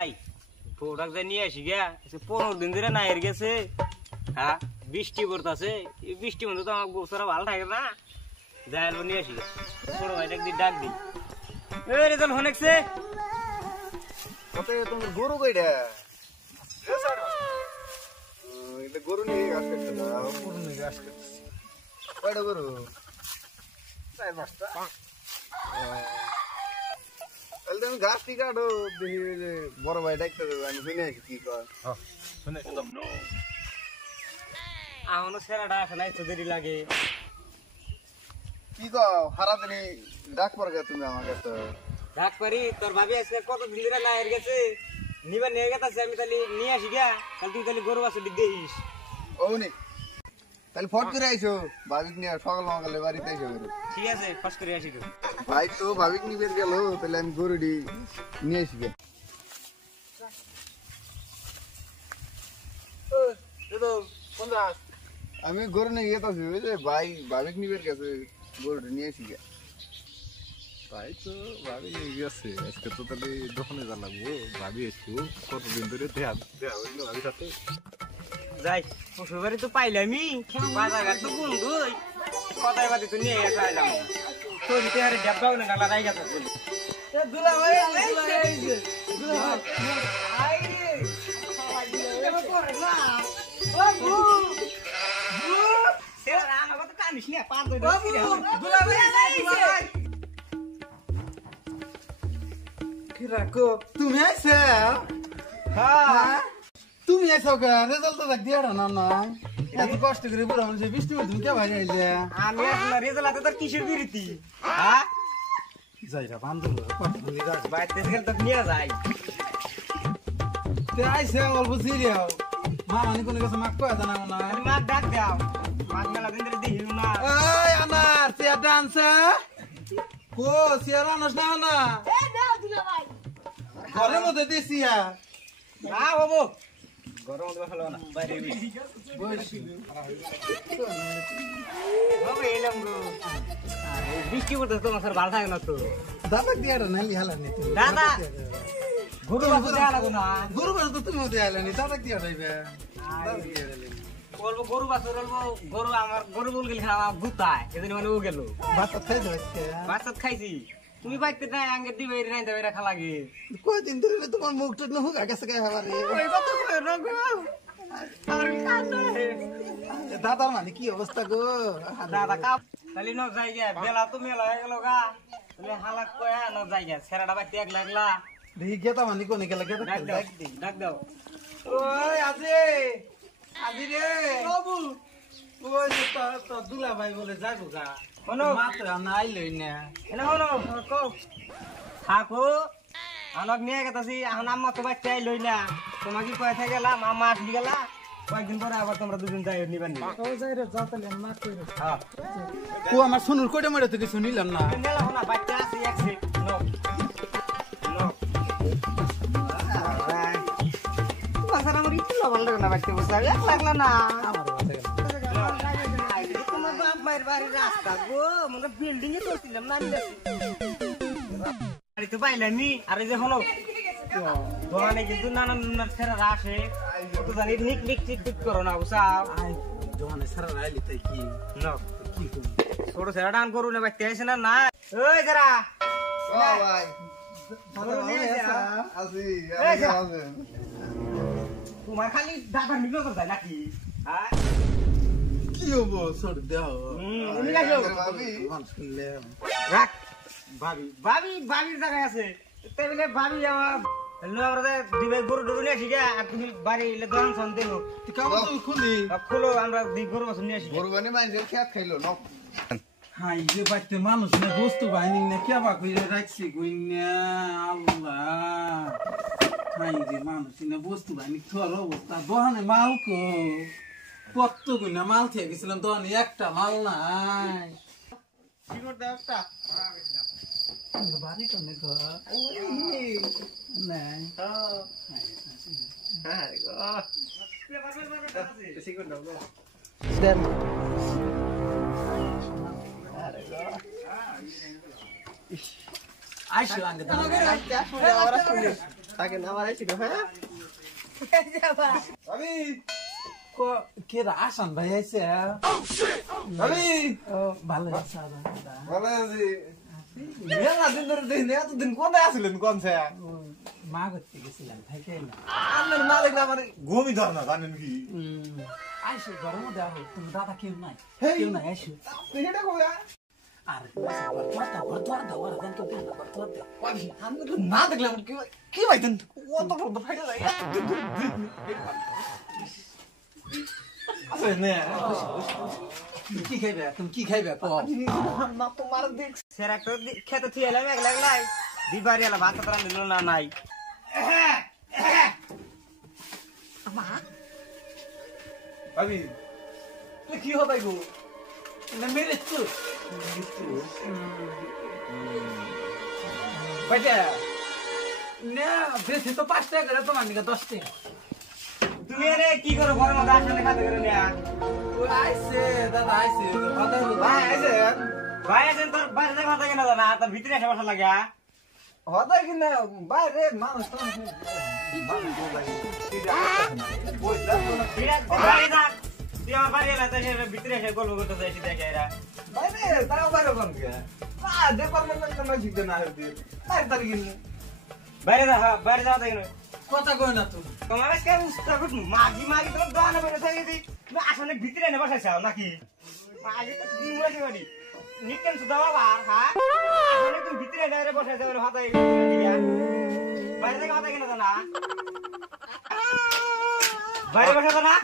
Product নিয়ে আসি গা 15 দিন ধরে না এর গেছে। হ্যাঁ বৃষ্টি পড়তেছে, এই বৃষ্টি মধ্যে তো আমার গোসরা ভালো থাকে না, যাই নিয়ে আসি বড় ভাই একদিন ডাক দিই। এই রেজাল্ট হনেকছে কত তোমার গরু কইডা এটা গরু নিয়ে গাছ কাটছে না, গরু নিয়ে গাছ কাটছে। কয়টা গরু? 4-5টা। তাহলে তুমি গাছ কি কাটো দেখি যে বড় ভাই ডাকতে দেবে, আমি শুনে আসি কি কর। শুনে এখনো সেরাটা আসে নাই, তো দেরি লাগে। কি কও হারাদিনী ডাক পড়ে তুমি আমার কাছে? ডাক পারি তোর ভাবি আজকে কত দিন ধরে না এর গেছে, নিবা নিয়ে গেছে, আমি তাহলে নিয়ে আসি গা। তাহলে তুই তাহলে গরু বাছুর দেখিস। ওনি তাহলে ফট করে আইসো, ভাবিক নিয়ে সকাল সকালে বাড়িতে আইসো। ঠিক আছে, ফাঁস করে আসি তো। ভাই তো ভাবিক নিয়ে বের গেল, তাহলে আমি গরুটি নিয়ে আসি গে। আমি গরু নিয়ে গেছি, ওই যে ভাই ভাবিক নিয়ে বের গেছে, গরুটি নিয়ে আসি গে। তাই তো ভাবি গেছে আজকে, তো তাহলে দোকানে যা লাগবো। ভাবি একটু কতদিন ধরে দেয়া হইলো ভাবির সাথে। যাই শ্বশুর বাড়ি তো পাইলামই, বাজারঘাট তো বন্ধুই, কথায় বাদে তো নিয়ে এসে আইলাম। শরীরে আরে ডাব্বাও না গালা রাই গেছে বলি। দুলা ভাই আইছে, দুলা ভাই আইরে দেব করে না। ও বু বু সেরা আমাকে তো কানিস না, পাঁচ দই দিছি। দুলা ভাই আইছে। কি রাখো তুমি আইছে? হ্যাঁ তুমি আইছো কে? রেজাল্ট তো দেখ দিয়া না না, এত কষ্ট করে পুরো মানুষ বৃষ্টি পড়ছে, তুমি কে ভাই আইলে? আমি আসলে রেজাল্ট তোর কিসের বিরতি? হ্যাঁ যাইরা বান্ধব কষ্ট করে যাস বাইতে গেল তো নিয়ে যাই। তে আইছে অল্প সিরিয়াও মা মানে কোন কাছে মাক কয় জানা না। মা ডাক দাও, মা মেলা দিন ধরে দেখিও না। এই আনার সে ডান্স কো সিয়ারা নস না না এ দাও দুলা ভাই ঘরের মধ্যে দিছিয়া না বাবু গরম দেওয়া হলো না, বাইরে বসি বাবু এলাম গো। আরে বৃষ্টি পড়তেছে তো, মাছের ভালো থাকে না তো। দাদা দিয়া না লিহালা নি তুমি দাদা গরু বাছুর দেয়া লাগো না। গরু বাস তো তুমি দিয়া আইলানি, দাদা দিয়া যাইবে দাদা দিয়া আইলানি। বলবো গরু বাছুর বলবো, গরু আমার গরু বল গেল আমার গুতায়, এদিন মানে ও গেল ভাত খাই যাচ্ছে বাচ্চা খাইছি। তুমি বাইতে নাই আঙ্গে দিবে নাই দেবে রাখা লাগে। কয়দিন ধরে তোমার মুখটা না হুক আগে সে হাবারে ওই কথা কই না গো, আমার কাছে দাদার মানে কি অবস্থা গো? দাদা কাপ তাহলে ন যাই গে, বেলা তো মেলা হয়ে গেল গা। তাহলে হালাক কয়া ন যাই গে, সেরাটা বাইতে এক লাগলা। দেখি গেতা মানে কোনে গেলা গেতা ডাক দাও, ডাক দাও। ওই আজি আজি রে বাবু ওই যে তো দুলা ভাই বলে যাগো গা শোনো মাত্র না আইলই না এনে শোনো কও থাকো, আমাকে নিয়ে গেতাছি। এখন আম্মা তো বাচ্চা লই না, তোমাকে কয়ে থেকে গেলাম, আম্মা আসলি গেলা। কয়েকদিন পরে আবার তোমরা দুজন যাই নিবেন নি। ও যাই রে যাও তাহলে না কইরে হ্যাঁ ও আমার সোনুর কইটা মরে তো কিছু নিলাম না। নেলা না বাচ্চা আছে এক সেট নো নো। বাসার আমার ইচ্ছে ভালো লাগে না, বাচ্চা বসে এক লাগলা না। আমার বাসে গেল তোমার বাপ মায়ের বাড়ির রাস্তা গো, মানে বিল্ডিং এ করছিলাম না আমি বাড়ি তো পাইলামই। আরে যে হলো দোকানে কিন্তু নানান নানান ছেলেরা আসে, তো জানি নিক নিক টিক টিক করো না বুঝাও। আই জওয়ানে সারা রাইলি তাই কি না কি কই ছোট ছেলেটা ডান করু না বাইতে আসে না না। ওই যারা ও ভাই গরু নিয়ে এসে না। আসি এই যা। আসি তোমার খালি দাদা নিলো তো যায় নাকি? হ্যাঁ কি হবো সর দাও তুমি গেছো ভাবি মানুষ শুনলে রাখ। ভাবি ভাবি ভাবির জায়গায় আছে তেমনি ভাবি আমার আমরা দিবে গরু ডরু নিয়ে আসি গা। আর তুমি বাড়ি এলে দোকান সন দেবো তুই কেমন তুমি খুলি খুলো, আমরা গরু বাছুর নিয়ে আসি। গরু বানি মাইছে খেত খাইলো ন। হাই যে বাইতে মানুষ না বস্তু বাহিনী না কে বা কইরে রাখছি কই না আল্লাহ। হাই যে মানুষ না বস্তু বাহিনী তোর অবস্থা দোকানে মাল কো কত গুনা মাল থেকে গেছিলাম দোকানে একটা মাল নাই। কি করতে একটা বাড়ি কোনে গো নাই হ্যাঁ গো বেশি করে দাও গো। দেন আইসো আঙ্গে দাও তাকে না মারাইছিল হ্যাঁ আমি কে আসান ভাই আইছে আমি ভালো আছে ভালো আছি মেলা দিন ধরে দেখি এতদিন কোথায় আসলেন কোন সে মা করতে গেছিলাম থাকে না আপনার না দেখলে আমার ঘুমই ধর না জানেন কি আইসো ঘরের মধ্যে আহো তুমি দাদা কেউ নাই হেই। কেউ নাই আইসো এটা কবে আর আমি তো না দেখলে আমার কি ভাইতেন অত বড় ফাইটা যায় আসলে না কি খাইবে তুমি কি খাইবে না তোমার দেখ সেরা তো খেতে থিয়ে এলাম এক লাগলাই দিবারি এলা ভাত তারা নিল না নাই আমি কি হতাই গো না মেরে তো ভাইটা না বেশি তো 5 টাকা করে তোমার নিকে 10 টাকা তুমি রে কি করো ঘরের মধ্যে আসলে খাতে করে নিয়া ও আইছে দাদা আইছে কথা হলো ভাই আছে ভাই আছেন তোর বাইরে কথা কেন জানা তোর ভিতরে এসে বসা লাগা হতাই কি না বাইরে মানুষ তো তুই আমার বাড়ি এলা তাই ভিতরে এসে গল্প করতে চাইছি দেখে এরা বাইরে তাও বাইরে কোন কে ডিপার্টমেন্ট না শিখতে না হতে বাইরে তার কিনে বাইরে যা বাইরে যাওয়া দেখে কথা কই না তুমি তোমার আজকে উস্তাদ মাগি মাগি তোর দোকানে বেড়ে থাকি দি আসলে ভিতরে এনে বসাইছাও নাকি মাগি তো দিন বসে বাড়ি নিকেন সুদা বাবা হ্যাঁ আসলে তুমি ভিতরে এনে বসাইছো ওর হাতে দিয়া বাইরে থেকে হাতে কেন না বাইরে বসাতো না